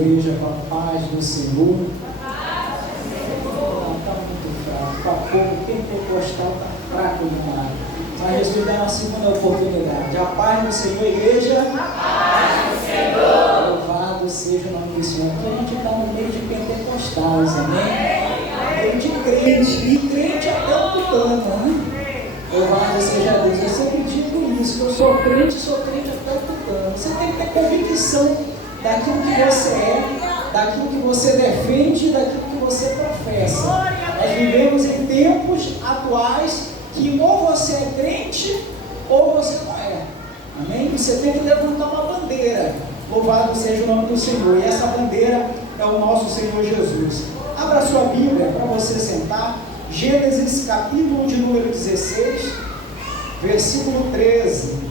igreja com a paz do Senhor. Está muito fraco, está pouco, pentecostal está fraco demais. Mas Jesus dá uma segunda oportunidade. A paz do Senhor, igreja. A paz do Senhor. Louvado seja o nome do Senhor. Porque a gente está no meio de pentecostais, amém? Meio de crente, e crente até o tutano, né? Louvado seja Deus. Eu sempre digo isso, que eu sou crente até o tutano. Você tem que ter convicção daquilo que você é, daquilo que você defende, daquilo que você professa. Nós vivemos em tempos atuais que ou você é crente ou você não é. Amém? Você tem que levantar uma bandeira. Louvado seja o nome do Senhor. E essa bandeira é o nosso Senhor Jesus. Abra a sua Bíblia para você sentar. Gênesis capítulo de número 16, versículo 13.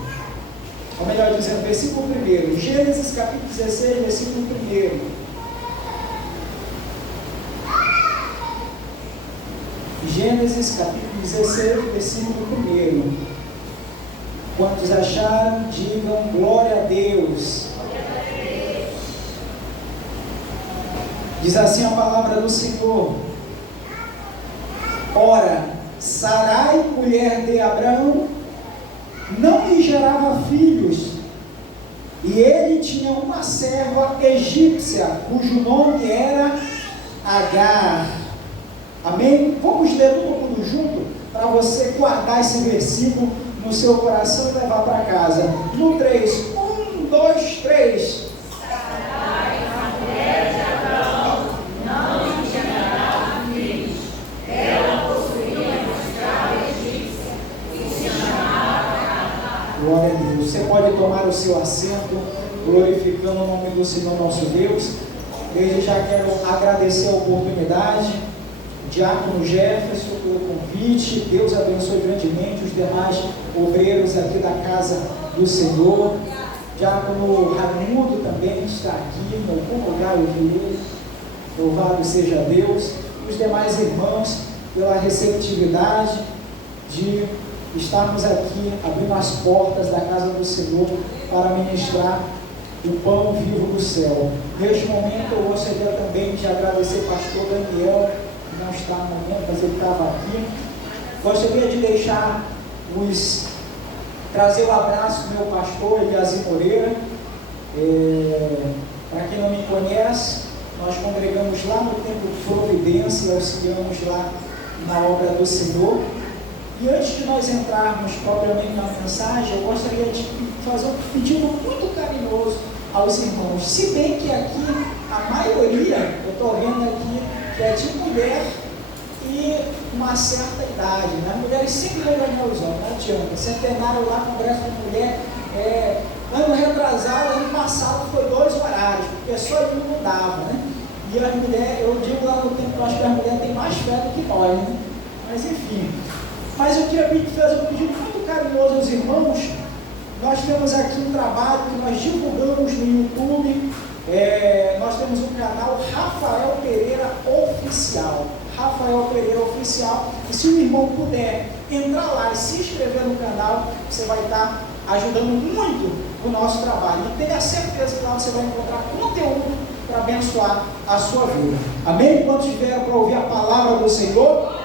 Ou melhor dizendo, versículo 1. Gênesis capítulo 16, versículo 1. Gênesis capítulo 16, versículo 1. Quantos acharam, digam glória a Deus. Diz assim a palavra do Senhor: ora, Sarai, mulher de Abraão, não lhe gerava filhos, e ele tinha uma serva egípcia, cujo nome era Agar. Amém? Vamos ler todo mundo junto, para você guardar esse versículo no seu coração e levar para casa. No 3, 1, 2, 3. Sarai, a mulher de Abraão, não lhe gerava filhos. Ela possuía uma escrava egípcia, que se chamava Agar. Glória a Deus. Você pode tomar o seu assento, glorificando o nome do Senhor nosso Deus. Desde já quero agradecer a oportunidade, Diácono Jefferson, pelo convite. Deus abençoe grandemente os demais obreiros aqui da casa do Senhor. Diácono Raimundo também está aqui, em algum lugar eu vi ele. Louvado seja Deus. E os demais irmãos pela receptividade de estarmos aqui abrindo as portas da casa do Senhor para ministrar o pão vivo do céu. Neste momento eu gostaria também de agradecer ao pastor Daniel, que não está no momento, mas ele estava aqui. Gostaria de trazer o abraço do meu pastor Eliasir Moreira. Para quem não me conhece, nós congregamos lá no Templo Providência e auxiliamos lá na obra do Senhor. E antes de nós entrarmos propriamente na mensagem, eu gostaria de fazer um pedido muito carinhoso aos irmãos. Se bem que aqui a maioria, eu estou vendo aqui, que é de mulher e uma certa idade, né? As mulheres sempre ganham os homens, não adianta. Centenário lá, Congresso de Mulher, ano retrasado, ano passado foi 2 horários, porque só ele não dava, né? E as mulheres, eu digo lá no tempo, acho que as mulheres têm mais fé do que nós, né? Mas enfim. Mas eu queria fazer um pedido muito carinhoso aos irmãos. Nós temos aqui um trabalho que nós divulgamos no YouTube. Nós temos um canal Rafael Pereira Oficial. Rafael Pereira Oficial. E se o irmão puder entrar lá e se inscrever no canal, você vai estar ajudando muito o nosso trabalho. E tenha certeza que lá você vai encontrar conteúdo para abençoar a sua vida. Amém? Quantos vieram para ouvir a palavra do Senhor?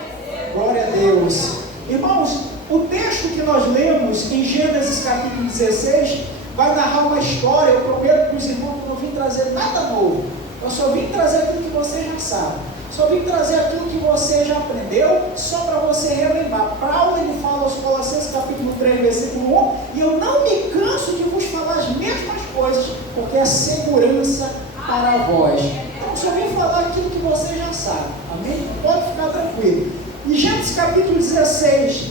Glória a Deus. Irmãos, o texto que nós lemos em Gênesis capítulo 16 vai narrar uma história. Eu prometo para os irmãos que eu não vim trazer nada novo. Eu só vim trazer aquilo que você já sabe. Só vim trazer aquilo que você já aprendeu, só para você relembrar. Paulo, ele fala aos Colossenses capítulo 3, versículo 1, e eu não me canso de vos falar as mesmas coisas, porque é segurança para vós. Então, só vim falar aquilo que você já sabe. Amém? Pode ficar tranquilo. Em Gênesis capítulo 16,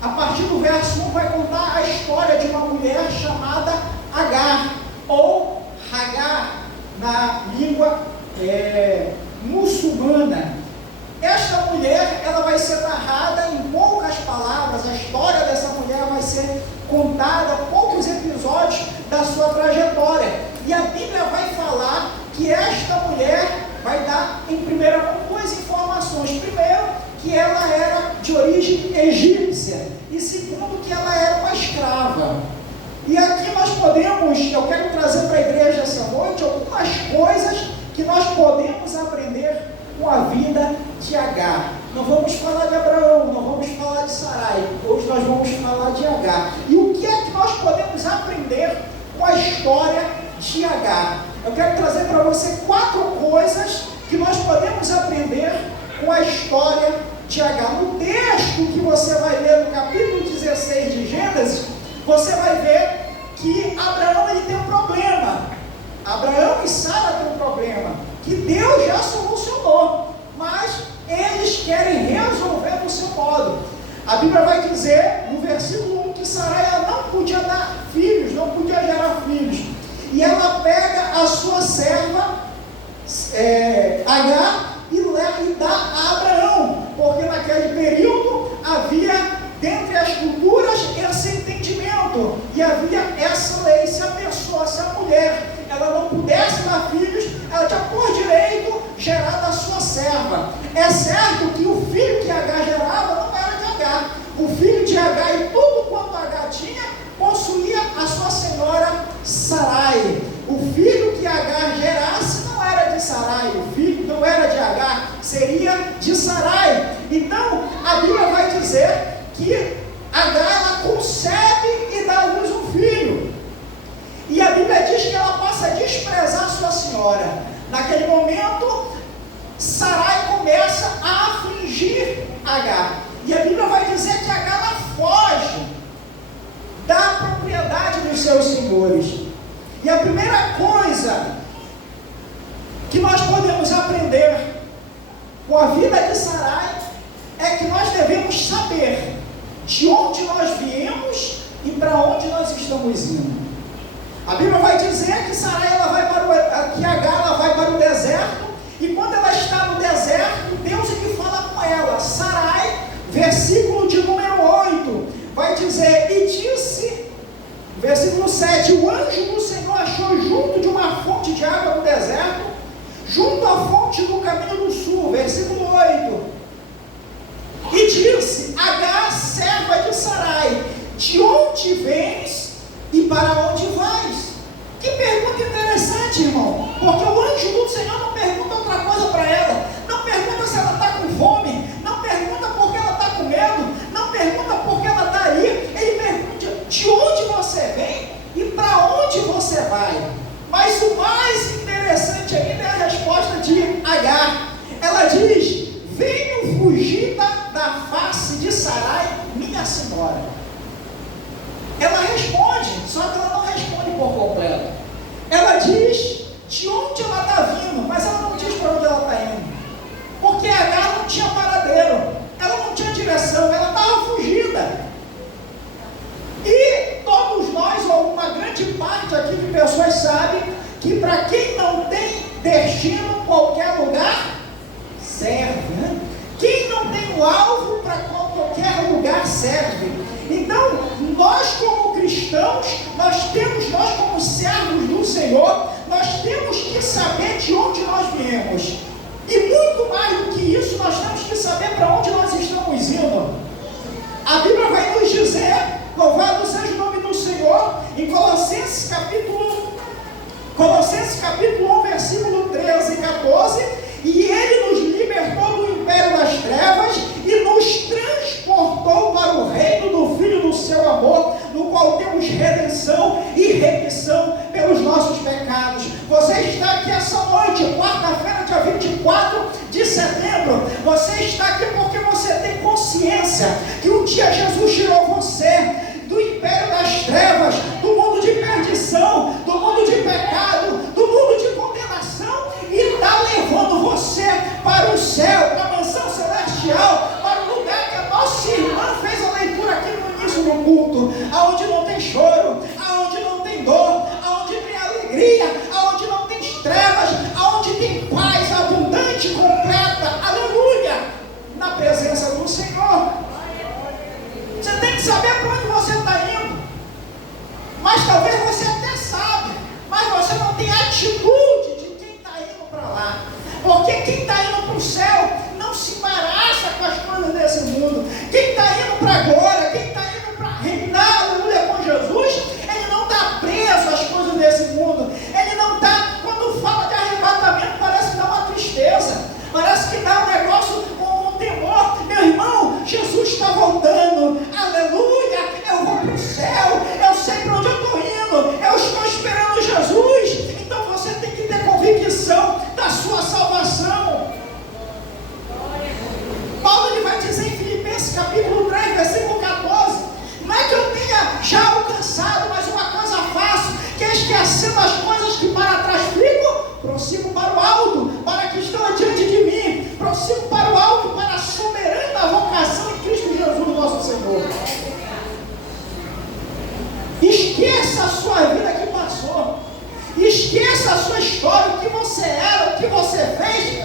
a partir do verso 1, vai contar a história de uma mulher chamada Agar, ou Hagar, na língua muçulmana. Esta mulher, ela vai ser narrada em poucas palavras. A história dessa mulher vai ser contada, poucos episódios da sua trajetória. E a Bíblia vai falar que esta mulher vai dar, em primeira mão, 2 informações. Primeiro, que ela era de origem egípcia, e segundo, que ela era uma escrava. E aqui nós podemos, eu quero trazer para a igreja essa noite, noite algumas coisas que nós podemos aprender com a vida de Agar. Não vamos falar de Abraão, não vamos falar de Sarai, hoje nós vamos falar de Agar. E o que é que nós podemos aprender com a história de Agar? Eu quero trazer para você 4 coisas que nós podemos aprender com a história de Agar. No texto que você vai ler no capítulo 16 de Gênesis, você vai ver que Abraão ele tem um problema. Abraão e Sara têm um problema que Deus já solucionou, mas eles querem resolver do seu modo. A Bíblia vai dizer no versículo 1 que Sarai não podia dar filhos, não podia gerar filhos, e ela pega a sua serva Agar e dá a Abraão, porque naquele período havia dentre as culturas esse entendimento, e havia essa lei: se a mulher ela não pudesse dar filhos, ela tinha por direito gerar da sua serva. É certo que o filho que Agar gerava não era de Agar, o filho de Agar e tudo quanto Agar tinha possuía a sua senhora Sarai. O filho que Agar gerasse não era de Sarai, o filho não era de Agar, seria de Sarai. Então a Bíblia vai dizer que Agar ela concebe e dá à luz um filho, e a Bíblia diz que ela passa a desprezar sua senhora. Naquele momento Sarai começa a afligir Agar, e a Bíblia vai dizer que Agar ela foge da propriedade dos seus senhores. E a primeira coisa que nós podemos aprender com a vida de Sarai é que nós devemos saber de onde nós viemos e para onde nós estamos indo. A Bíblia vai dizer que Sarai ela vai que Agar ela vai para o deserto, e quando ela está no deserto, Deus é que fala com ela. Sarai, versículo de número 8, vai dizer: e disse, versículo 7, o anjo do Senhor achou junto de uma fonte de água no deserto, junto à fonte do caminho do sul. Versículo 8, e disse: Agar, serva de Sarai, de onde vens e para onde vais? Que pergunta interessante, irmão, porque o anjo do Senhor não pergunta outra coisa para ela, não pergunta se ela está com fome, não pergunta porque ela está com medo, não pergunta porque ela está ali, ele pergunta de onde você vem e para onde você vai. Mas o mais interessante ainda é a resposta de Agar. Ela diz: venho fugida da face de Sarai, minha senhora. Ela responde, só que ela não responde por completo. Ela diz de onde ela está vindo, mas ela não diz para onde ela está indo, porque Agar não tinha paradeiro, ela não tinha direção, ela estava fugida. E todos nós, ou uma grande parte aqui de pessoas, sabem que para quem não tem destino, qualquer lugar serve, né? Quem não tem o alvo, para qualquer lugar serve. Então, nós como cristãos, nós como servos do Senhor, nós temos que saber de onde nós viemos. E muito mais do que isso, nós temos que saber para onde nós estamos indo. A Bíblia vai nos dizer, louvado seja o nome do Senhor, em Colossenses capítulo 1, versículo 13 e 14, e Ele nos libertou do império das trevas e nos transportou para o reino do Filho do seu amor, no qual temos redenção e remissão pelos nossos pecados. Você está aqui essa noite, quarta-feira, dia 24 de setembro, você está aqui porque você tem consciência que um dia Jesus tirou você do império das trevas, do mundo de perdição, do mundo de pecado, do mundo de condenação, e está levando você para o céu, para a mansão celestial, para o lugar que a nossa irmã fez a leitura aqui no início do culto, aonde não tem choro, aonde não tem dor, aonde tem alegria, aonde não tem trevas, aonde tem paz abundante, completa, aleluia, na presença do Senhor. Você tem que saber para onde você está indo, mas talvez você até sabe, mas você não tem atitude de quem está indo para lá, porque quem está indo para o céu não se embaraça com as coisas desse mundo. Quem está indo para a glória, quem está indo para reinar, aleluia, com Jesus, ele não está preso às coisas desse mundo, ele não está, Esqueça a sua história, o que você era, o que você fez.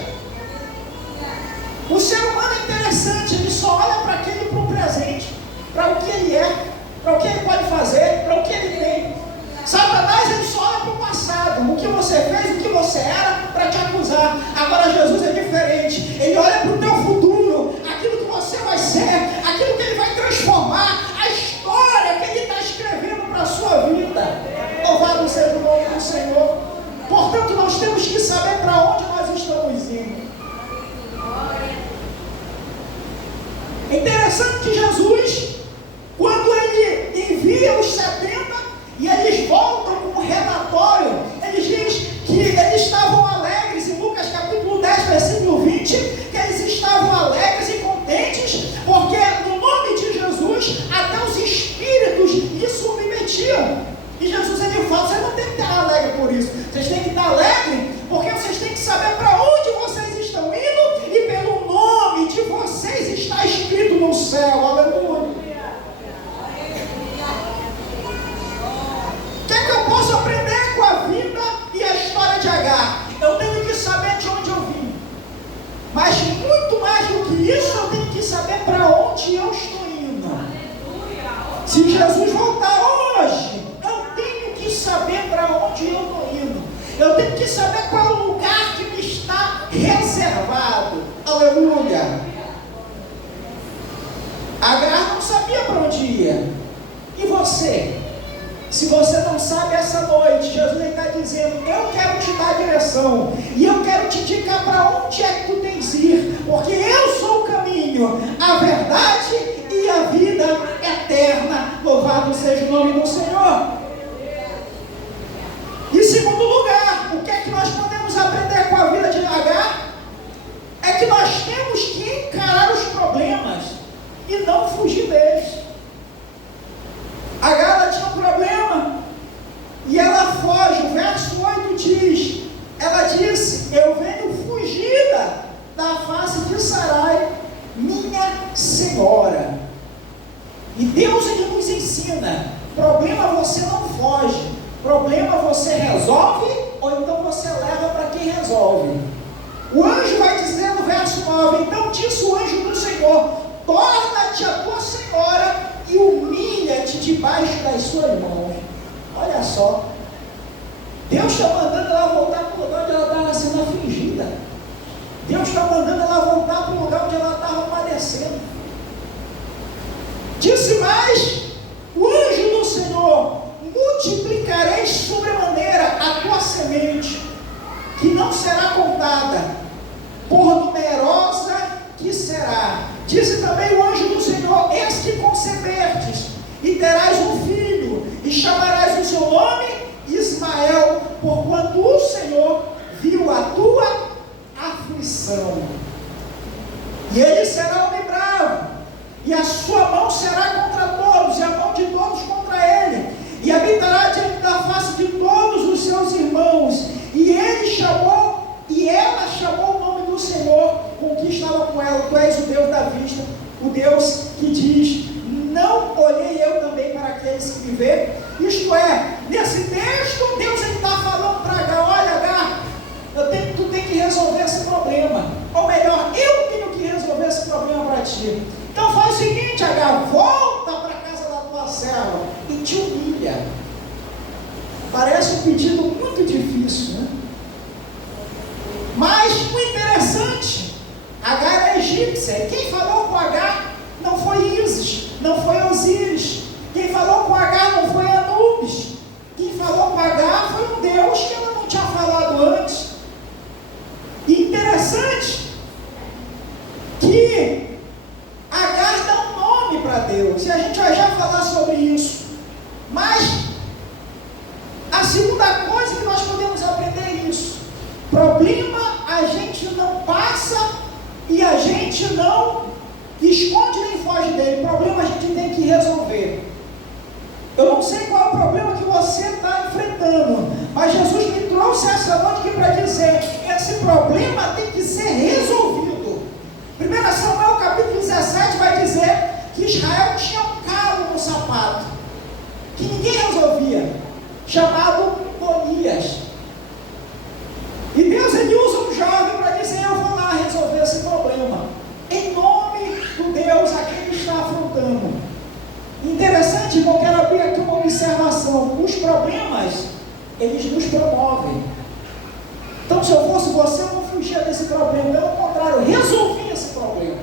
O ser humano é interessante, ele só olha para aquele, para o presente, para o que ele é, para o que ele pode fazer, para o que ele tem. Satanás, ele só olha para o passado, o que você fez, o que você era, para te acusar. Agora Jesus é diferente, ele olha para o teu futuro, aquilo que você vai ser, aquilo que ele vai transformar, a história que ele está escrevendo para a sua vida. Louvado seja o nome do Senhor. Portanto, nós temos que saber para onde nós estamos indo. É interessante que Jesus, quando ele envia os 70 e eles voltam com um relatório, eles dizem que eles estavam alegres, em Lucas capítulo 10, versículo 20, que eles estavam alegres e contentes, porque no nome de Jesus, até os espíritos lhe submetiam. E Jesus ele fala, vocês não têm que estar alegres por isso, vocês têm que estar alegres, porque vocês têm que saber para onde vocês estão indo, e pelo nome de vocês está escrito no céu. Aleluia. O que é que eu posso aprender com a vida e a história de Agar? Eu tenho que saber de onde eu vim, mas muito mais do que isso, eu tenho que saber para onde eu estou indo. Se Jesus voltar hoje, eu tenho que saber para onde eu estou indo. Eu tenho que saber qual é o lugar que me está reservado. Aleluia. Agar não sabia para onde ia. E você? Se você não sabe, essa noite, Jesus está dizendo, eu quero te dar a direção, e eu quero te indicar para onde é que tu tens ir, porque eu sou o caminho, a verdade e a vida eterna. Louvado seja o nome do Senhor. Em segundo lugar, o que é que nós podemos aprender com a vida de Agar? É que nós temos que encarar os problemas e não fugir deles. Agar tinha um problema e ela foge. O verso 8 diz, ela disse, eu venho fugida da face de Sarai, minha senhora. E Deus ele nos ensina, problema você não foge, problema você resolve, ou então você leva para quem resolve. O anjo vai dizer no verso 9, então disse o anjo do Senhor, torna-te a tua senhora e humilha-te debaixo das suas mãos. Olha só, Deus está mandando ela voltar para o lugar onde ela estava sendo afligida. Deus está mandando ela voltar para o lugar onde ela estava padecendo. Disse mais, o anjo do Senhor, multiplicarei sobremaneira a tua semente, que não será contada, por numerosa que será. Disse também o anjo do Senhor, eis que concebestes, e terás um filho, e chamarás o seu nome Ismael, porquanto o Senhor viu a tua aflição. E ele será homem bravo, e a sua mão será contra todos, e a mão de todos contra ele, e habitará diante da face de todos os seus irmãos. E ela chamou o nome do Senhor com que estava com ela, tu és o Deus da vista, o Deus que diz, não olhei eu também para aqueles que me vê. Isto é, nesse texto, Deus está falando para Agar, olha Agar, tu tem que resolver esse problema, ou melhor, eu tenho que resolver esse problema para ti. Então faz o seguinte, Agar, volta para a casa da tua serva e te humilha. Parece um pedido muito difícil, né? Mas o interessante, Agar é egípcia, e quem falou com Agar não foi Ísis, não foi Osíris, quem falou com Agar não foi Anubis, quem falou com Agar foi um Deus que ela não tinha falado antes. E interessante que Agar dá um nome para Deus, e a gente vai já falar sobre isso, mas a segunda coisa que nós podemos aprender é isso, problema a gente não passa e a gente não esconde nem foge dele, problema a gente tem que resolver. Eu não sei qual é o problema que você está enfrentando, mas Jesus me trouxe essa noite aqui para dizer, esse problema tem que ser resolvido. 1 Samuel capítulo 17 vai dizer que Israel tinha um calo no sapato, que ninguém resolvia, chamado Golias. problemas, eles nos promovem. Então, se eu fosse você, eu não fugia desse problema. Pelo contrário, eu resolvi esse problema.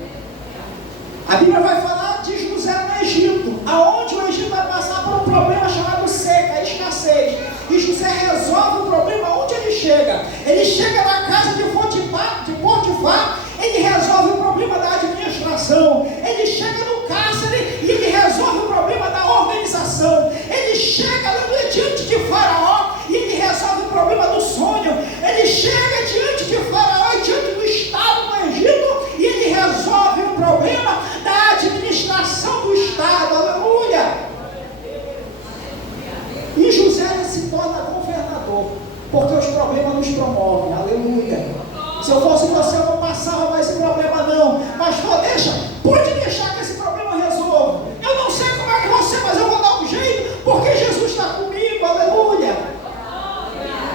A Bíblia vai falar de José no Egito, aonde o Egito vai passar por um problema chamado seca, escassez. E José resolve o problema onde ele chega. Ele chega na casa de Potifar, ele resolve o problema da administração. Ele chega no cárcere e ele resolve o problema da organização. Ele chega diante de Faraó e ele resolve o problema do sonho. Ele chega diante de Faraó e diante do Estado do Egito e ele resolve o problema da administração do Estado. Aleluia! E José se torna governador, porque os problemas nos promovem. Aleluia! Se eu fosse você, eu não passava mais esse problema não. Pastor, pode deixar que esse problema resolva. Eu não sei como é que você, mas eu vou dar um jeito, porque Jesus está comigo. Aleluia!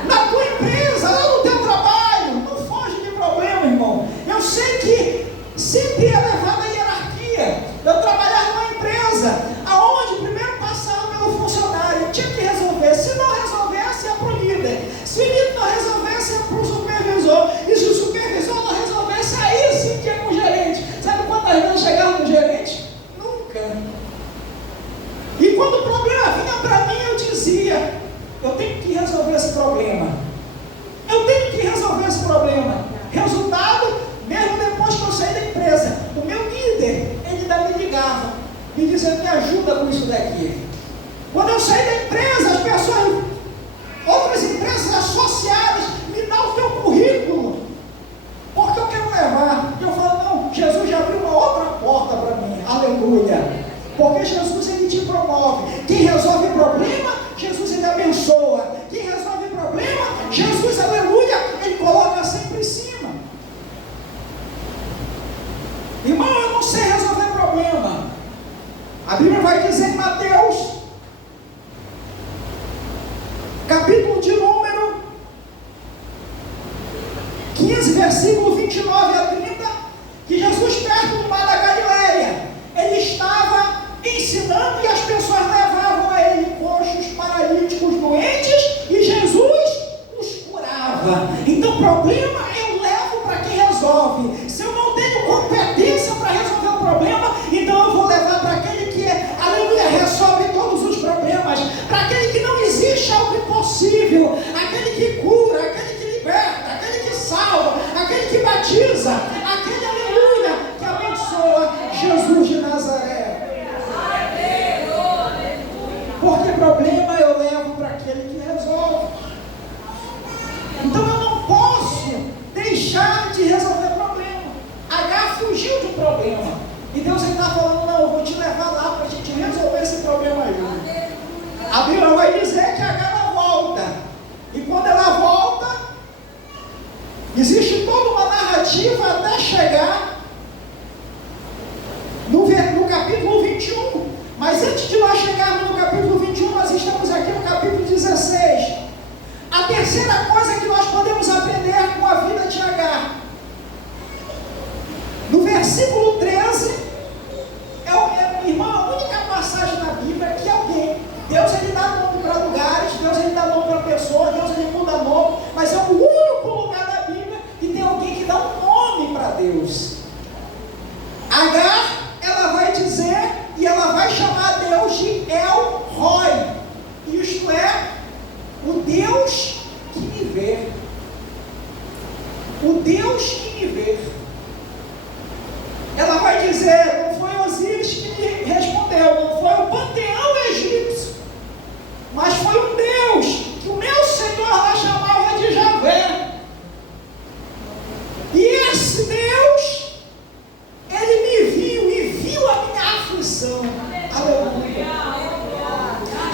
Na tua empresa, lá no teu trabalho, não foge de problema, irmão. Eu sei que sempre é levado a hierarquia. Eu trabalhava numa empresa, aonde primeiro passava pelo funcionário, tinha que resolver. Se não resolvesse, ia para o líder. Se o líder não resolvesse, ia para o supervisor. E se o supervisor não resolvesse, aí sim que ia com o gerente. Sabe quantas vezes chegava no gerente? Nunca. E quando o problema vinha para mim, eu dizia: eu tenho que resolver esse problema. Eu tenho que resolver esse problema. Resultado, mesmo depois que eu saí da empresa, o meu líder, ele ainda me ligava, me dizendo: me ajuda com isso daqui. Quando eu saí da empresa, as pessoas, outras empresas associadas, me dão o teu currículo, porque eu quero levar. E eu falo: não, Jesus já abriu uma outra porta para mim. Aleluia! Porque Jesus, ele te promove. Quem resolve problema, Jesus, ele abençoa. Quem resolve problema, Jesus, aleluia, ele coloca sempre em cima. Irmão, eu não sei resolver problema. A Bíblia vai dizer em Mateus, capítulo de número 15, versículo 29 a 30, que Jesus, perto do mar da Galileia, ele estava ensinando e as pessoas levavam a ele coxos, paralíticos, doentes, e Jesus os curava. Então, problema eu levo para quem resolve. Se eu não tenho competência para resolver o problema, então eu vou levar para aquele que, aleluia, resolve todos os problemas, para aquele que não existe algo impossível, aquele que cura, aquele que liberta, aquele que salva, aquele que batiza, aquele, aleluia, que abençoa, Jesus de Nazaré. Porque problema eu levo para aquele que resolve. Então eu não posso deixar de resolver problema. H fugiu de um problema. E Deus está falando: não, eu vou te levar lá para a gente resolver esse problema aí. A Bíblia vai dizer que H ela volta. E quando ela volta, existe toda uma narrativa até chegar no capítulo 21. Mas antes de nós chegarmos no capítulo 21, nós estamos aqui no capítulo 16. A terceira coisa que nós podemos aprender com a vida de Agar, no versículo 13, irmão, a única passagem na Bíblia que alguém, Deus ele dá nome para lugares, Deus ele dá nome para pessoas, Deus ele muda nome, mas é o único lugar da Bíblia que tem alguém que dá um nome para Deus. Agar, ela vai dizer, e ela vai chamar Deus de El Roi, isto é, o Deus que me vê. O Deus que me vê. Ela vai dizer: não foi Osíris que me respondeu, não foi o panteão egípcio, mas foi um Deus que o meu Senhor lá chamava de Javé. E esse Deus, ele me viu e viu a minha aflição. Aleluia.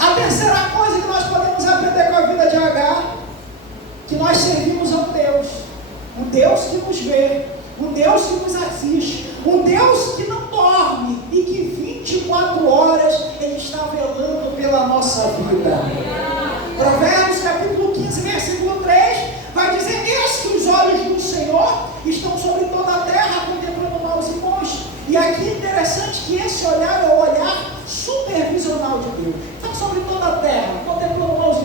A terceira coisa que nós podemos aprender com a vida de Agar, que nós servimos a um Deus que nos vê, um Deus que nos assiste, um Deus que não dorme e que 24 horas ele está velando pela nossa vida. Provérbios capítulo 15, versículo 3 vai dizer: eis que os olhos do Senhor estão sobre toda a terra, contemplando maus e bons. E aqui é interessante que esse olhar é o olhar supervisional de Deus. Está sobre toda a terra, contemplando maus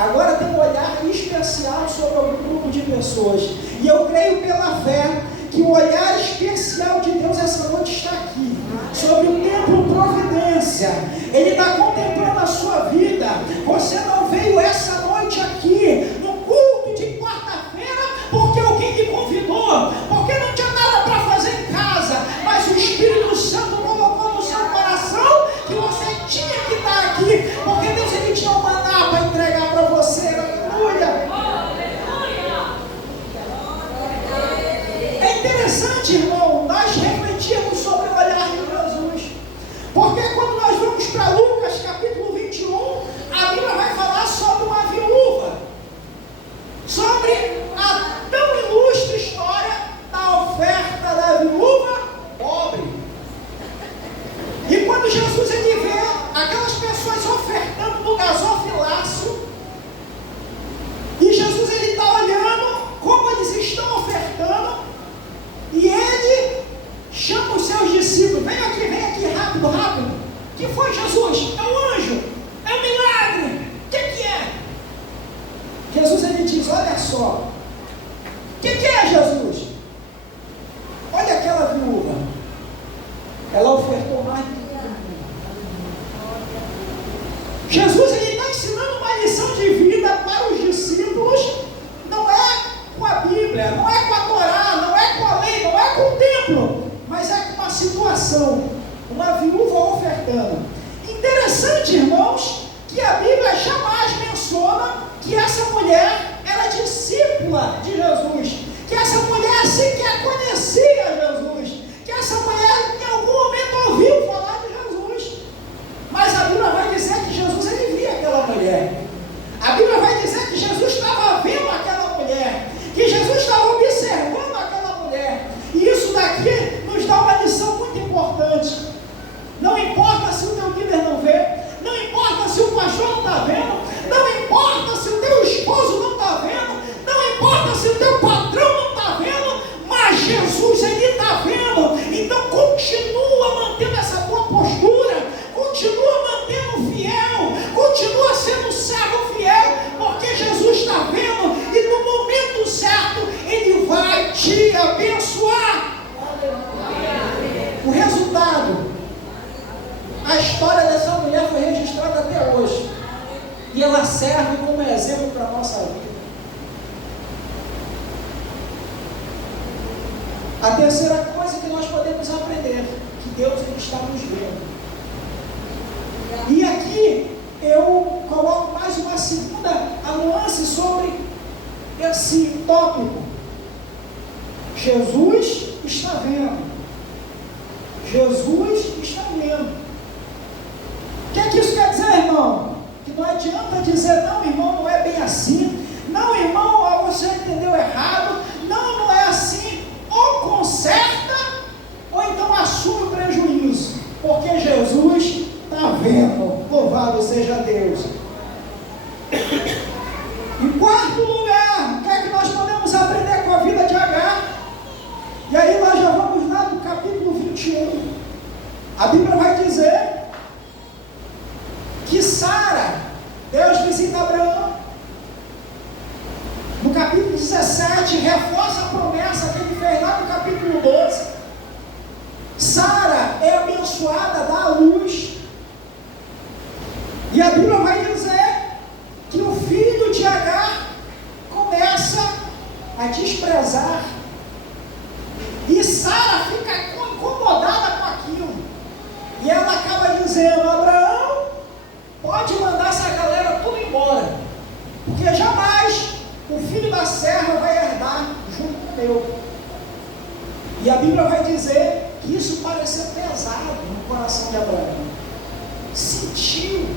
agora tem um olhar especial sobre algum grupo de pessoas. E eu creio pela fé que o olhar especial de Deus essa noite está aqui, sobre o templo Providência. Ele está contemplando a sua vida. Você não veio essa noite aqui, no culto de quarta-feira, porque alguém te convidou, porque não tinha nada para fazer em casa, mas o Espírito Santo colocou no seu coração que você tinha que estar aqui, porque Deus ele tinha um maná para entregar para você. Aleluia! É interessante, irmão, nós refletirmos sobre o olhar de Jesus, porque quando nós vamos para Lucas capítulo 21, a Bíblia vai falar sobre uma viúva, sobre a tão ilustre história da oferta da viúva pobre. E quando Jesus ele vê aquelas pessoas ofertando no gasofilácio, e Jesus ele está olhando como eles estão ofertando, e ele chama os seus discípulos: vem aqui, rápido, rápido. O que foi, Jesus? É um anjo, é um milagre, o que é? Jesus ele diz: olha só, o que é, Jesus? Olha aquela viúva, ela ofertou mais do que todo mundo. Jesus ele está ensinando uma lição de vida para os discípulos. Não é com a Bíblia, não é com a Torá, não é com a lei, não é com o templo, mas é com uma situação, uma viúva ofertando. Interessante, irmãos, que a Bíblia jamais menciona que essa mulher era discípula de Jesus, que essa mulher sequer conhecia Jesus, que essa mulher em algum momento ouviu falar de Jesus. Mas a Bíblia vai dizer que Jesus ele via aquela mulher. A Bíblia vai dizer que Jesus estava vendo aquela mulher, que Jesus estava observando aquela mulher. E isso daqui nos dá uma lição muito importante. Não importa se o teu líder não vê, não importa se o pastor não está vendo, não importa se o teu esposo não está vendo, não importa se o teu patrão não está vendo, mas Jesus ele está vendo. Então continua mantendo essa tua postura, continua mantendo fiel, continua sendo servo fiel, porque Jesus está vendo e no momento certo ele vai te abençoar. O resultado, a história dessa mulher foi registrada até hoje, e ela serve como exemplo para a nossa vida. A terceira coisa que nós podemos aprender, que Deus ele está nos vendo. E aqui eu coloco mais uma segunda nuance sobre esse tópico. Jesus está vendo. Jesus está vendo. O que é que isso quer dizer, irmão? Que não adianta dizer: não, irmão, não é bem assim. Não, irmão, você entendeu errado. Não, não é assim. Ou conserta, ou então assume o prejuízo. Porque Jesus está vendo. Louvado seja Deus. Em quarto lugar, o que é que nós podemos aprender com a vida de Agar? E aí nós já vamos lá no capítulo 21. A Bíblia vai dizer que Sara, Deus visita Abraão. No capítulo 17, reforça a promessa que ele fez lá no capítulo 12. Sara é abençoada, dá à luz. E a Bíblia vai dizer que o filho de Agar começa a desprezar. E Sara fica incomodada com aquilo. E ela acaba dizendo: Abraão, pode mandar essa galera tudo embora, porque jamais o filho da serva vai herdar junto com o meu. E a Bíblia vai dizer que isso pareceu pesado no coração de Abraão. Sentiu.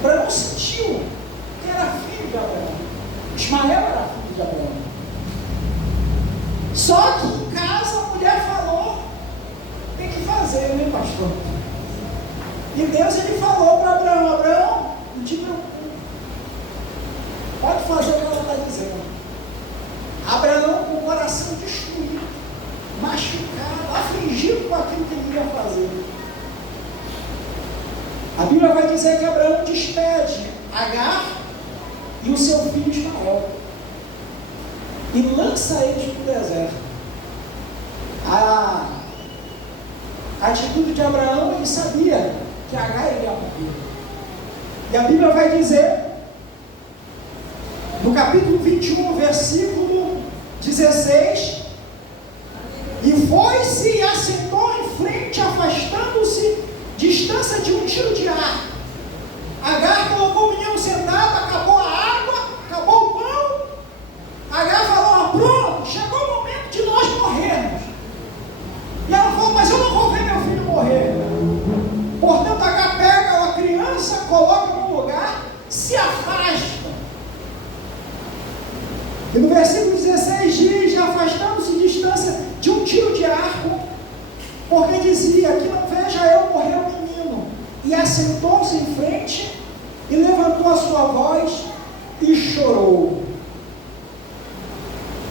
Abraão sentiu que era filho de Abraão. Ismael era filho de Abraão. Só que em casa a mulher falou: tem que fazer, né, pastor? E Deus ele falou para Abraão: Abraão, não te preocupe, pode fazer o que ela está dizendo. Abraão com o coração destruído, machucado, afligido com aquilo que ele ia fazer. A Bíblia vai dizer que Abraão despede Agar e o seu filho Ismael e lança eles para o deserto. A atitude de Abraão, ele sabia que Agar iria morrer. E a Bíblia vai dizer, no capítulo 21, versículo 16, e foi-se e assentou em frente, afastando-se, distância de um tiro de ar. Agar colocou o menino sentado, acabou a água, acabou o pão. Agar falou: pronto, chegou o momento de nós morrermos. E ela falou: mas eu não vou ver meu filho morrer. Portanto, Agar pega a criança, coloca num lugar, se afasta. E no versículo 16 diz: afastando-se distância de um tiro de arco, porque dizia: que não veja eu morrer o menino. E assentou-se em frente e levantou a sua voz e chorou.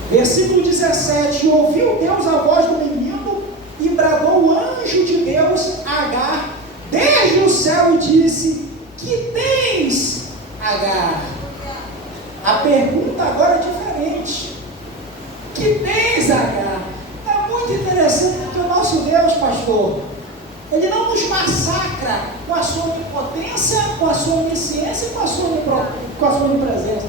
Versículo 17: ouviu Deus a voz do menino e bradou o anjo de Deus a Agar desde o céu e disse: que tens, Agar? A pergunta agora é diferente. Que tens, Agar? É muito interessante porque o nosso Deus, pastor, Ele não nos massacra com a sua onipotência, com a sua onisciência e com a sua onipresença.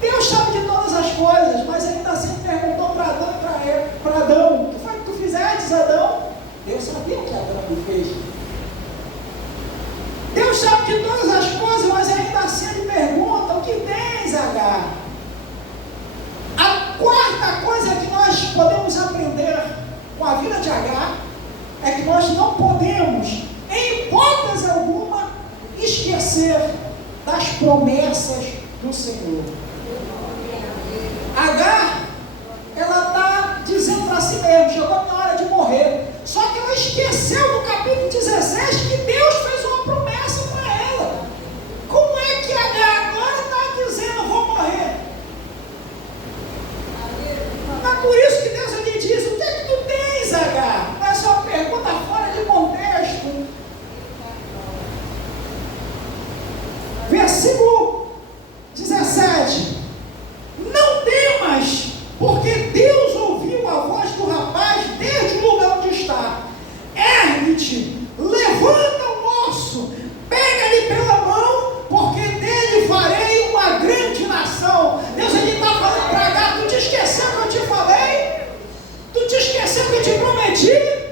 Deus sabe de todas as coisas, mas ainda assim perguntou para Adão: o que foi que tu fizeste, Adão? Deus sabia o que Adão lhe fez. Deus sabe de todas as coisas, mas ainda assim Ele pergunta: o que tens, Agar? A quarta coisa que nós podemos aprender com a vida de Agar é que nós não podemos, em hipótese alguma, esquecer das promessas do Senhor. Agar, ela está dizendo para si mesma: chegou a minha hora de morrer. Só que ela esqueceu no capítulo 16 que Deus fez uma promessa para ela. Como é que Agar agora está dizendo: vou morrer? É por isso que Deus lhe diz: o que é que tu tens, Agar? Não é só uma pergunta fora de contexto. Versículo 17: não temas, porque Deus ouviu a voz do rapaz desde o lugar onde está. Ergue-te, levanta o moço, pega-lhe pela mão, porque dele farei uma grande nação. Deus está falando para Agar: tu te esqueceu que eu te falei? Tu te esqueceu que eu te prometi?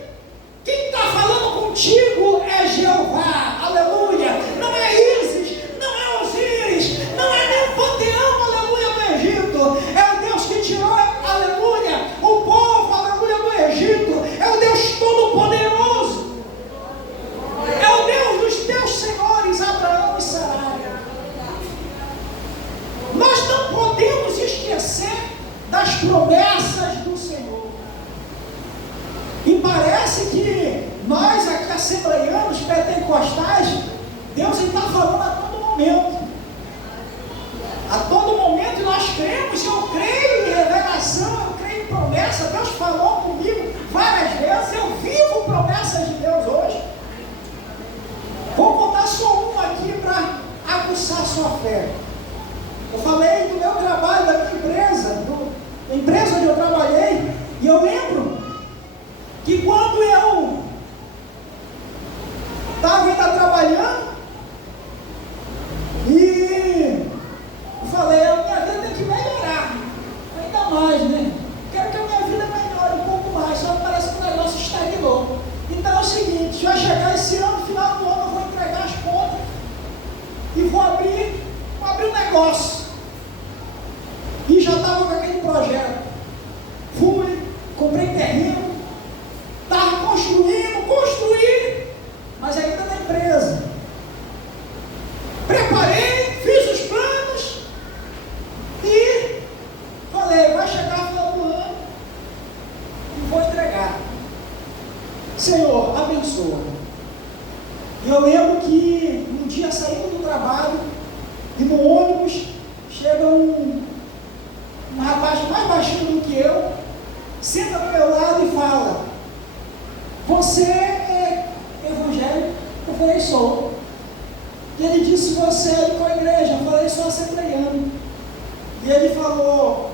Quem está falando contigo é Jeová, aleluia. Não é Ísis, não é Osíris, não é nem o panteão, aleluia, do Egito. É o Deus que tirou, aleluia, o povo, aleluia, do Egito. É o Deus Todo-Poderoso. É o Deus dos teus senhores, Abraão e Sarai. Nós não podemos esquecer das promessas do Senhor. E parece que nós aqui, assembleianos, pentecostais, Deus está falando a todo momento. A todo momento, e nós cremos, eu creio em revelação, eu creio em promessa. Deus falou comigo várias vezes, eu vivo promessas de Deus hoje. Vou contar só uma aqui para aguçar a sua fé. Eu falei do meu trabalho, da minha empresa, da empresa onde eu trabalhei, e eu lembro que quando eu estava ainda trabalhando, e eu falei: a minha vida tem que melhorar, ainda mais, né? Quero que a minha vida melhore um pouco mais, só que parece que o negócio estagnou. Então é o seguinte: vai chegar esse ano, no final do ano, eu vou entregar as contas e vou abrir um negócio. E já estava com aquele projeto. Fui, comprei terreno, estava construí, mas ainda na empresa. Preparei, fiz os planos e falei: vai chegar no final do ano e vou entregar. Senhor, abençoa. E eu lembro que um dia, saindo do trabalho, e no ônibus chega um rapaz mais baixinho do que eu, senta do meu lado e fala: você é evangélico? Eu falei: sou. E ele disse, você é de qual igreja? Eu falei, sou assembleiano. E ele falou,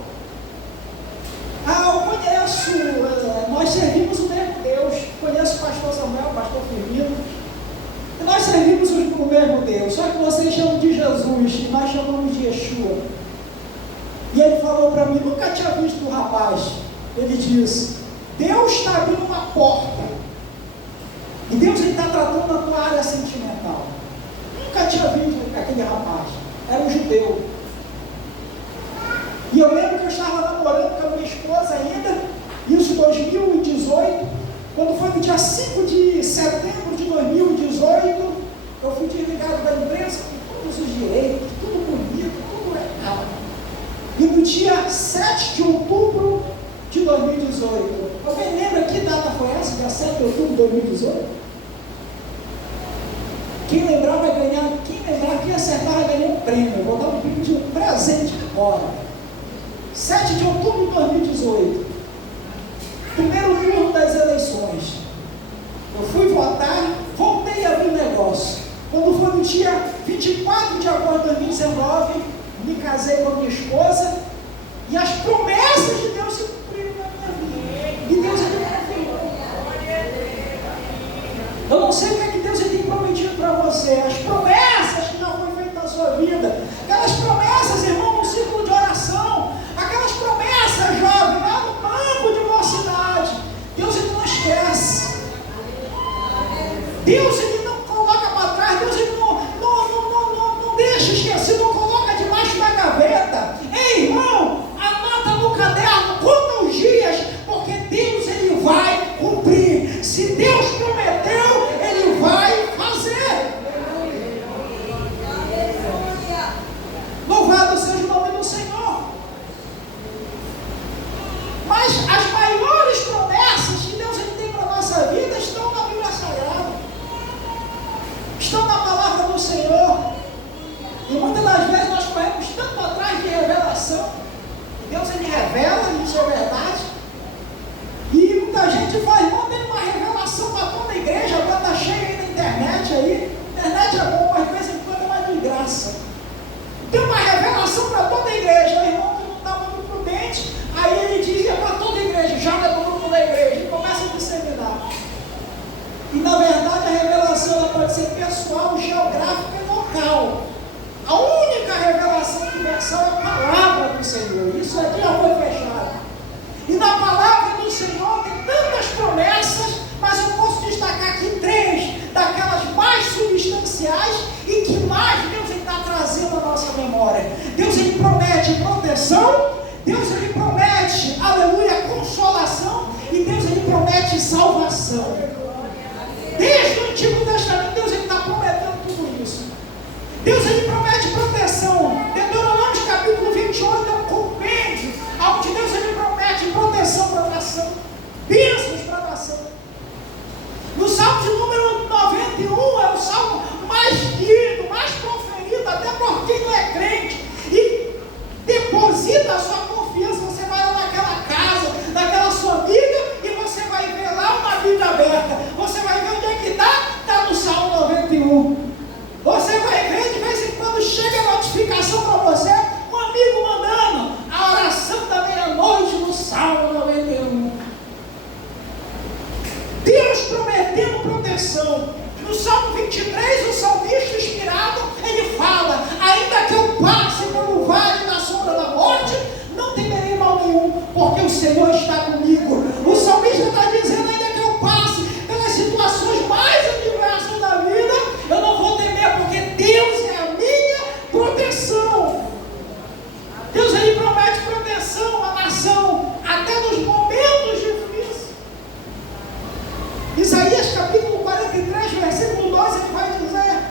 eu conheço, nós servimos o mesmo Deus, conheço o pastor Samuel, o pastor Firmino, e nós servimos o mesmo Deus, só que vocês chamam de Jesus e nós chamamos de Yeshua. E ele falou para mim, nunca tinha visto o rapaz. Ele disse, Deus está abrindo uma porta, e Deus está tratando a tua área sentimental. Nunca tinha visto aquele rapaz, era um judeu. E eu lembro que eu estava namorando com a minha esposa ainda, isso em 2018, quando foi no dia 5 de setembro de 2018, eu fui desligado da empresa com todos os direitos, tudo bonito, tudo legal. E no dia 7 de outubro de 2018, alguém lembra que data foi essa? Dia 7 de outubro de 2018? Quem lembrar vai ganhar, quem acertar vai ganhar um prêmio. Eu vou dar um prêmio de um presente agora. 7 de outubro de 2018, primeiro turno das eleições. Eu fui votar, voltei a abrir o negócio. Quando foi no dia 24 de agosto de 2019, me casei com a minha esposa e as promessas de Deus se cumpriram na minha vida. E Deus é Deus. Eu não sei o que é que Deus tem prometido para você. As promessas que já foram feitas na sua vida, aquelas promessas, irmão, no círculo de oração, aquelas promessas, jovem, lá no banco de mocidade, Deus ele não esquece. Deus ele não coloca para trás, Deus ele não deixa esquecido, não coloca debaixo da gaveta. Ei, irmão, anota no caderno, conta os dias, porque Deus ele vai cumprir. Se Deus prometeu, ele vai fazer. Louvado seja o nome do Senhor. Mas as maiores promessas que Deus tem para a nossa vida estão na Bíblia Sagrada, estão na palavra do Senhor. E muitas das vezes nós corremos tanto atrás de revelação. Deus ele revela, isso é verdade. E muita gente faz, irmão, tem uma revelação para toda a igreja, agora está cheia aí na internet aí. A internet é bom, mas de vez em quando é mais de graça. Tem uma revelação para toda a igreja, o irmão que não está muito prudente, aí ele diz, é para toda a igreja, joga no grupo da igreja, e começa a disseminar. E na verdade a revelação ela pode ser pessoal, geográfica e local. A única revelação universal é a palavra do Senhor. Isso aqui já foi fechado. E na palavra do Senhor tem tantas promessas, mas eu posso destacar aqui 3 daquelas mais substanciais e que mais Deus está trazendo à nossa memória. Deus ele promete proteção, Deus ele promete, aleluia, consolação, e Deus ele promete salvação. Desde o Antigo Testamento Deus ele está prometendo tudo isso. Deus ele promete proteção. Deuteronômio capítulo 28 é um compêndio onde Deus ele promete proteção para a nação, bênçãos para a nação. No Salmo de número 91 é o salmo mais lido, mais proferido, até por quem não é crente e deposita a sua confiança. Você vai lá naquela casa, naquela sua amiga, e você vai ver lá uma Bíblia aberta. Você vai ver onde é que está? Está no Salmo 91. Você vai ver, de vez em quando chega a notificação para você, um amigo mandando a oração da meia-noite no Salmo 91. Deus prometendo proteção. No Salmo 23, o salmista inspirado, ele fala, ainda que eu passe pelo vale da sombra da morte, não temerei mal nenhum, porque o Senhor está comigo. O salmista está dizendo, ainda que eu passe pelas situações mais adversas da vida, eu não vou temer, porque Deus é a minha proteção. Deus ele promete proteção à nação, até nos momentos difíceis. Isaías capítulo 43, versículo 2, ele vai dizer,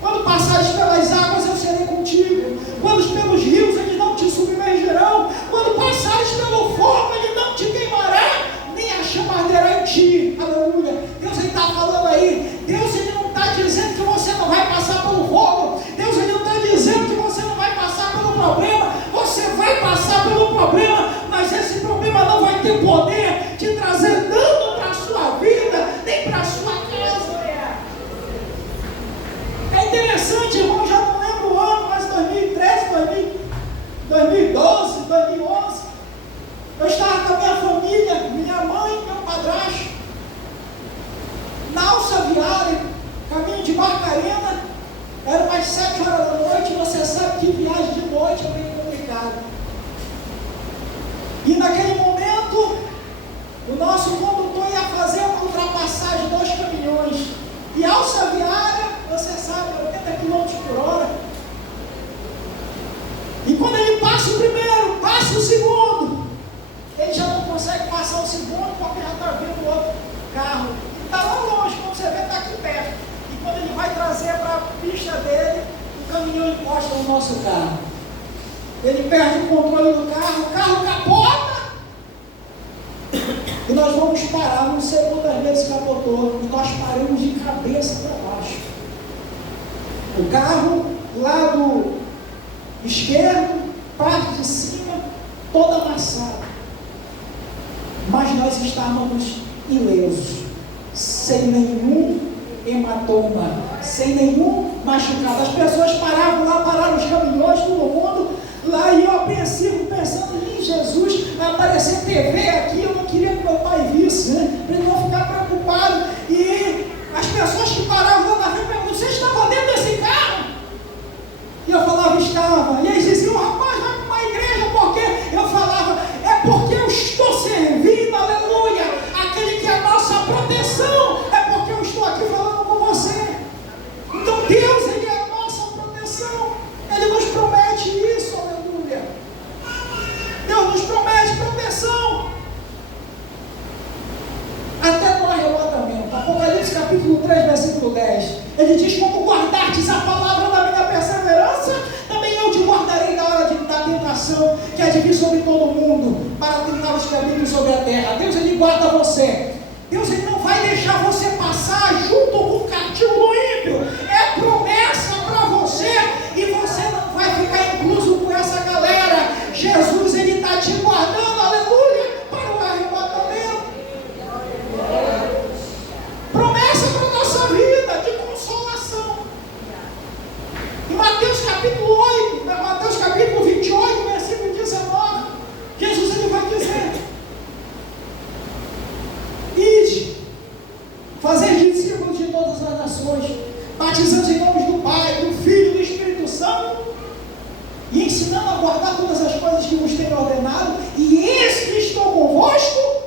quando passares pelas águas eu serei contigo, quando pelos rios eles não te submergerão, quando passares pelo fogo ele não te queimará, nem a chama arderá em ti. Aleluia. Deus ele está falando aí, Deus ele não está dizendo que você não vai passar pelo fogo, Deus ele não está dizendo que você não vai passar pelo problema, você vai passar pelo problema, mas esse problema não vai ter poder de trazer dano para a sua vida, nem para a sua casa. É interessante, irmão, 2012, 2011. Eu estava com a minha família, minha mãe e meu padrasto, na Alça Viária, caminho de Barcarena. Era umas 7 horas da noite. Você sabe que viagem de noite é bem complicado. E naquele momento, o nosso condutor ia fazer uma ultrapassagem de 2 caminhões. E Alça Viária, você sabe, 80 km por hora. E quando ele passa o primeiro, passa o segundo, ele já não consegue passar o segundo porque já está vindo o outro carro. E está lá longe, quando você vê, está aqui perto. E quando ele vai trazer para a pista dele, o caminhão encosta no nosso carro. Ele perde o controle do carro, o carro capota. E nós vamos parar, não sei quantas vezes capotou, e nós paramos de cabeça para baixo. O carro, lado esquerdo, parte de cima, toda amassada. Mas nós estávamos ilesos, sem nenhum hematoma, sem nenhum machucado. As pessoas paravam lá, pararam os caminhões, todo mundo lá, e eu apreensivo, pensando em Jesus, vai aparecer TV aqui. Eu não queria que meu pai visse, né? Para ele não ficar preocupado. E as pessoas que paravam lá na frente perguntavam: você estava dentro desse carro? E eu falava: estava. E eles diziam: rapaz, vai para uma igreja, porque eu falava: é porque eu estou servindo, aleluia, aquele que é a nossa proteção, é porque eu estou aqui falando com você. Então Deus, Ele é a nossa proteção, Ele nos promete isso, aleluia. Deus nos promete proteção até no arrebatamento. Apocalipse capítulo 3, versículo 10, ele diz: como guardastes a palavra da minha perseverança, também eu te guardarei da hora da tentação que há de vir sobre todo mundo, para tentar os caminhos sobre a terra. Deus, Ele guarda você. Deus, Ele não vai deixar você passar junto com o cativo do ímpio. É promessa para você, e você não vai ficar incluso com essa galera. Jesus, Ele está te guardando, aleluia, para o arrebatamento. Promessa para a nossa vida de consolação. Em Mateus capítulo 8, Mateus capítulo 28, versículo 19, Jesus, Ele vai dizer: ide, fazer discípulos de todas as nações, batizando em nome do Pai, do Filho e do Espírito Santo, e ensinando a guardar todas as coisas que vos tenho ordenado, e eis que estou convosco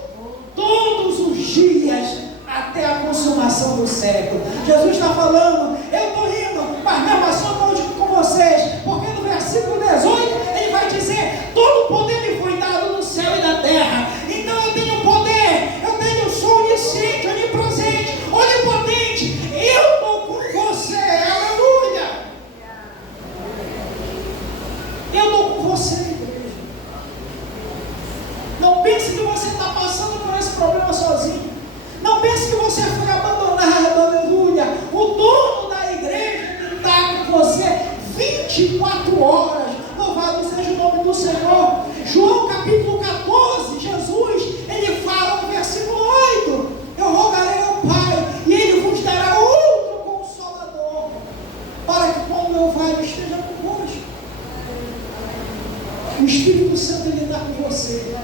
todos os dias, até a consumação do século. Jesus está falando: eu estou indo, mas mesmo assim eu estou com vocês, porque no versículo 18 ele vai dizer: todo o poder me foi dado no céu e na terra. Então eu tenho poder, eu sou onisciente, onipresente, onipotente. Eu estou com você, aleluia. Eu estou com você, igreja. Não pense que você está passando por esse problema sozinho. Não pense que você foi abandonado, aleluia. O dono da igreja está com você 24 horas. Louvado seja o nome do Senhor. João capítulo 14, Jesus, ele fala no versículo 8: eu rogarei ao Pai, e Ele vos dará outro Consolador, para que quando eu vá, Ele esteja convosco. O Espírito Santo, Ele está com você.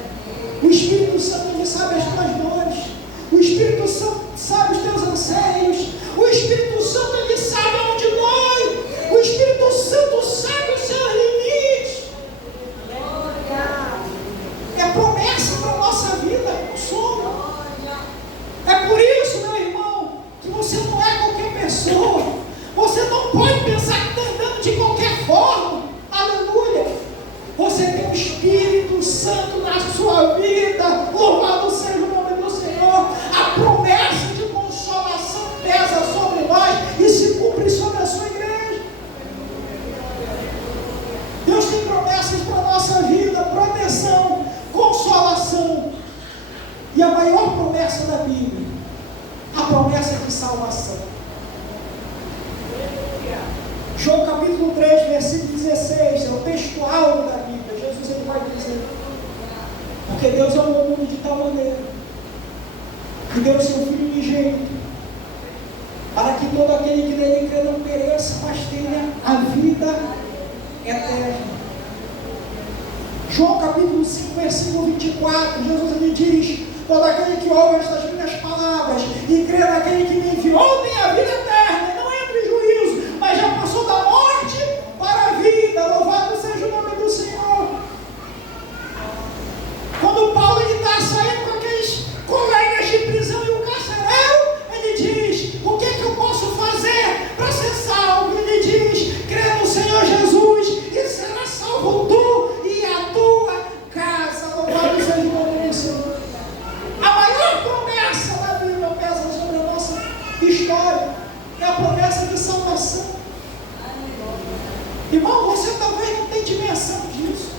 O Espírito Santo, Ele sabe as tuas dores. O Espírito Santo sabe os teus anseios. O Espírito Santo, Ele sabe onde dói. O Espírito Santo sabe os seus limites. É promessa para a nossa vida, consolo. É por isso, meu irmão, que você não é qualquer pessoa. Você não pode pensar que está andando de qualquer forma. Aleluia. Você tem o Espírito Santo na sua vida. Louvado seja o nome do Senhor. A promessa de consolação pesa sobre nós e se cumpre sobre a sua igreja. Deus tem promessas para a nossa vida: proteção, consolação. E a maior promessa da Bíblia, a promessa de salvação. João capítulo 3, versículo 16, é o textual da Bíblia. Jesus, ele vai dizer: porque Deus amou o mundo de tal maneira que deu o seu Filho unigênito, para que todo aquele que nele crê não pereça, mas tenha a vida eterna. João capítulo 5, versículo 24, Jesus ele diz: todo aquele que ouve estas minhas palavras e crê naquele que me enviou tem a vida eterna, e não entra em juízo, mas já passou da morte para a vida. Louvado seja o nome do Senhor. Quando Paulo está saindo com aqueles colegas de prisão e o carcereiro, ele diz: o que é que eu posso fazer para ser salvo? Ele diz: crê no Senhor Jesus e será salvo tu e a tua casa. Louvado seja o nome do Senhor. A maior promessa da Bíblia pesa sobre a nossa história é a promessa de salvação. Irmão, você talvez não tenha dimensão disso,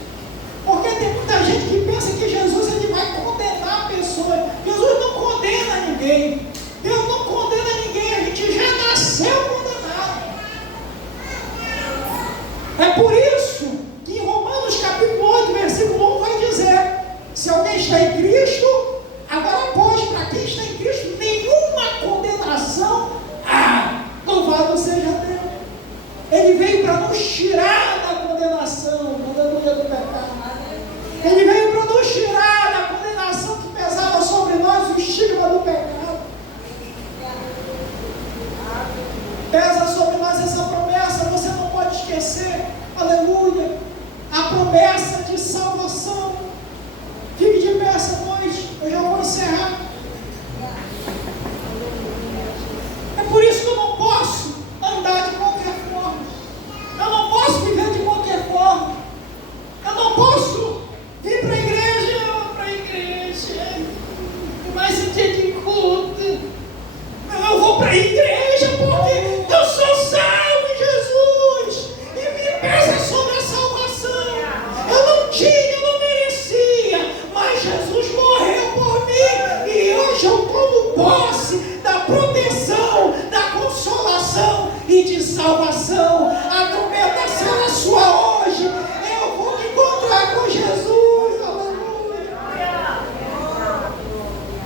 porque tem muita gente que pensa que Jesus ele vai condenar a pessoa. Jesus não condena ninguém. Deus não condena ninguém. A gente já nasceu condenado. É por isso que em Romanos capítulo 8, versículo 1 vai dizer: se alguém está em Cristo, agora pois, para quem está em Cristo, nenhuma condenação há. Louvado seja Deus. Ele veio para nos tirar da condenação, aleluia, do pecado. Ele veio para nos tirar da condenação que pesava sobre nós, o estigma do pecado. Pesa sobre nós essa promessa, você não pode esquecer, aleluia, a promessa de salvação. Fique de pé essa noite, eu já vou encerrar. É por isso que eu não posso andar de qualquer forma, eu não posso viver de qualquer forma, eu não posso vir para a igreja, mas em dia de culto, eu vou para a igreja porque eu sou salvo em Jesus, e me pesa sobre a salvação. Eu não merecia, mas Jesus morreu por mim, e hoje eu tomo posse da proteção, da consolação e de salvação. A trombeta será sua hoje, eu vou me encontrar com Jesus, aleluia.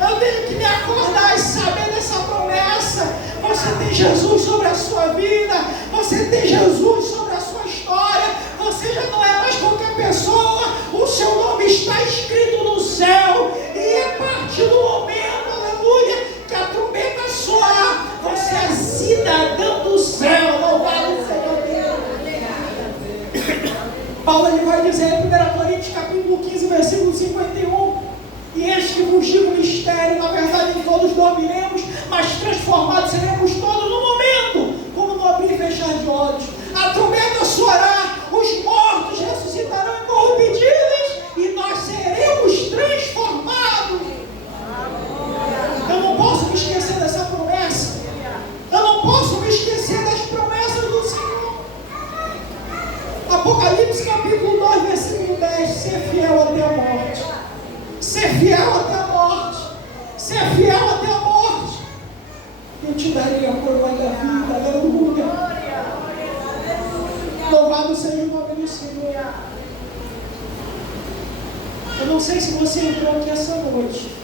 Eu tenho que me acordar e saber dessa promessa. Você tem Jesus sobre a sua vida, você tem Jesus sobre a sua história, você já não é mais qualquer pessoa, o seu nome está escrito no céu, e a partir do momento, aleluia, que a trombeta soar, você é cidadão do céu. Louvado seja Deus. Paulo ele vai dizer em 1 Coríntios capítulo 15, versículo 51: e este que vos digo mistério, na verdade em todos dormiremos, mas transformados seremos todos no momento, como no abrir e fechar de olhos. A trombeta soará, os mortos ressuscitarão incorruptíveis, e nós seremos transformados. Eu não posso me esquecer dessa promessa, eu não posso me esquecer das promessas do Senhor. Apocalipse capítulo 2, versículo 10: ser fiel até a morte. Ser fiel até a morte. Ser fiel até a morte. Eu te darei a coroa da vida. Aleluia. Louvado seja o nome do Senhor. Eu não sei se você entrou aqui essa noite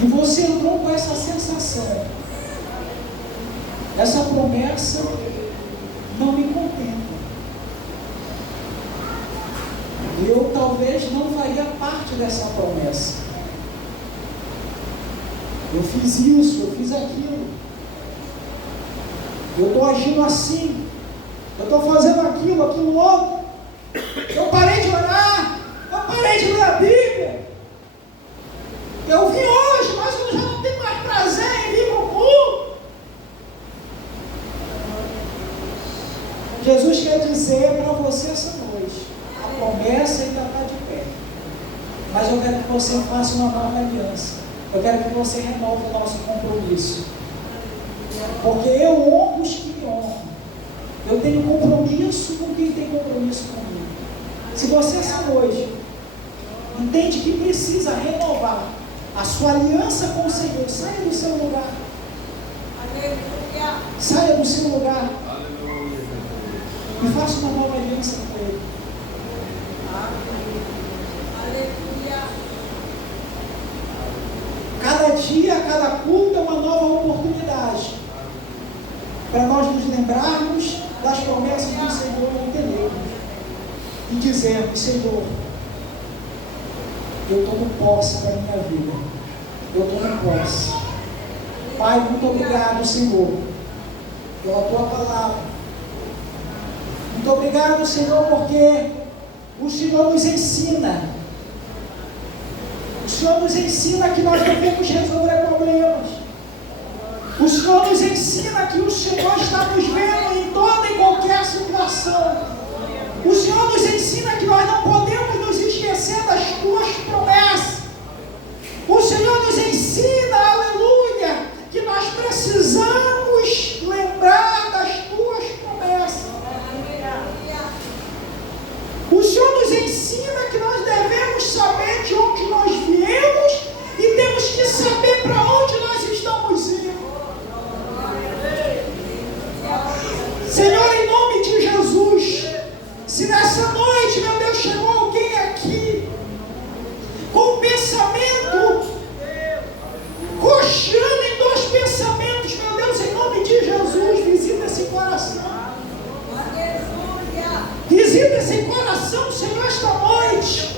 e você entrou com essa sensação: essa promessa não me contempla. Eu talvez não faria parte dessa promessa. Eu fiz isso, eu fiz aquilo, eu estou agindo assim, eu estou fazendo aquilo outro, eu parei de orar, eu parei de ler a Bíblia, eu vim hoje, mas eu já não tenho mais prazer em vir para o culto. Jesus quer dizer para você essa noite: a promessa ainda está de pé, mas eu quero que você faça uma nova aliança. Eu quero que você renove o nosso compromisso, porque eu honro os que me honram. Eu tenho compromisso com quem tem compromisso comigo. Se você essa noite entende que precisa renovar a sua aliança com o Senhor, saia do seu lugar. Saia do seu lugar e faça uma nova aliança com Ele. Cada dia, cada culto é uma nova oportunidade para nós nos lembrarmos das promessas do Senhor e entendermos. e dizermos: Senhor, eu tomo posse da minha vida, eu tomo posse. Pai, muito obrigado, Senhor, pela tua palavra. Muito obrigado, Senhor, porque o Senhor nos ensina. O Senhor nos ensina que nós devemos resolver problemas. O Senhor nos ensina que o Senhor está nos vendo em toda e qualquer situação. O Senhor nos ensina que nós não podemos nos esquecer das tuas promessas. O Senhor nos ensina, aleluia, que nós precisamos lembrar das tuas promessas. O Senhor nos ensina que nós devemos saber de onde nós viemos e temos que saber para onde nós estamos indo. Senhor, em nome de Jesus, se nessa noite, meu Deus, chegou alguém aqui com um pensamento coxando em dois pensamentos, meu Deus, em nome de Jesus, visita esse coração. Visita esse coração, Senhor, esta noite.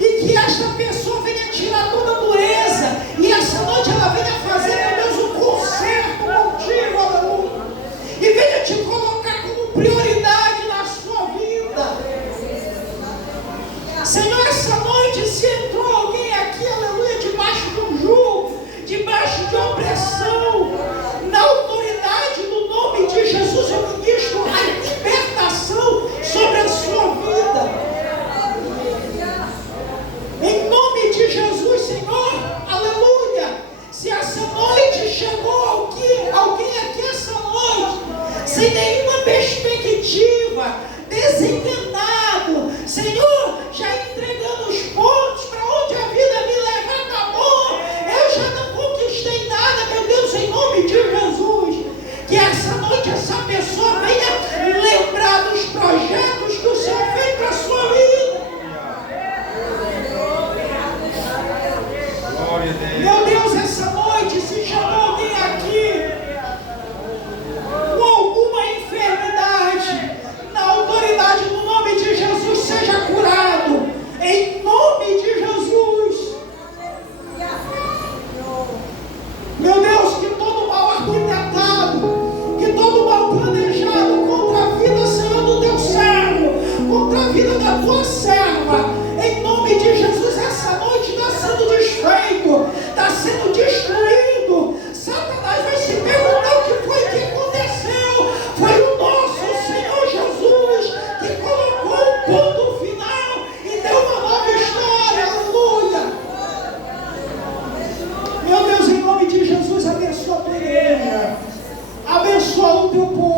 E que esta pessoa venha tirar toda a dureza. E essa noite ela venha fazer, meu Deus, um concerto contigo, aleluia. E venha te colocar como prioridade na sua vida. Senhor, essa noite, se entrou alguém aqui, aleluia, debaixo de um jugo, debaixo de opressão, na autoridade do nome de Jesus, eu ministro a libertação sobre a sua vida. Em nome de Jesus, Senhor, aleluia. Se essa noite chegou alguém aqui essa noite, sem nenhuma perspectiva, desenganado, Senhor, já entregando os pontos para onde a vida me leva, acabou, eu já não conquistei nada, meu Deus, em nome de Jesus, que essa noite essa pessoa venha lembrar dos projetos que o Senhor fez para a sua vida. Meu Deus, essa noite, se chamou alguém aqui com alguma enfermidade, na autoridade do nome de Jesus, seja curado, em nome de Jesus. Meu Deus, que todo mal arquitetado, que todo mal planejado contra a vida, Senhor, do teu servo, contra a vida da tua serva, em nome de Jesus, essa noite está sendo desfeito, está sendo destruído. Satanás vai se perguntar o que foi que aconteceu. Foi o nosso Senhor Jesus que colocou um ponto final e deu uma nova história, aleluia. Meu Deus, em nome de Jesus, abençoa a tua igreja, abençoa o teu povo.